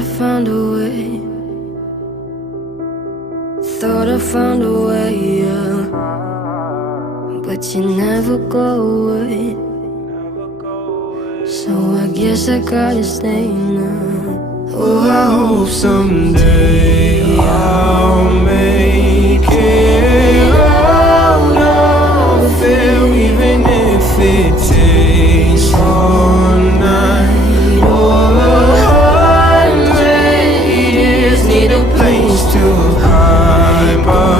I found a way. Thought I found a way, yeah. But you never go away. So I guess I gotta stay now. Oh, I hope someday I'll make it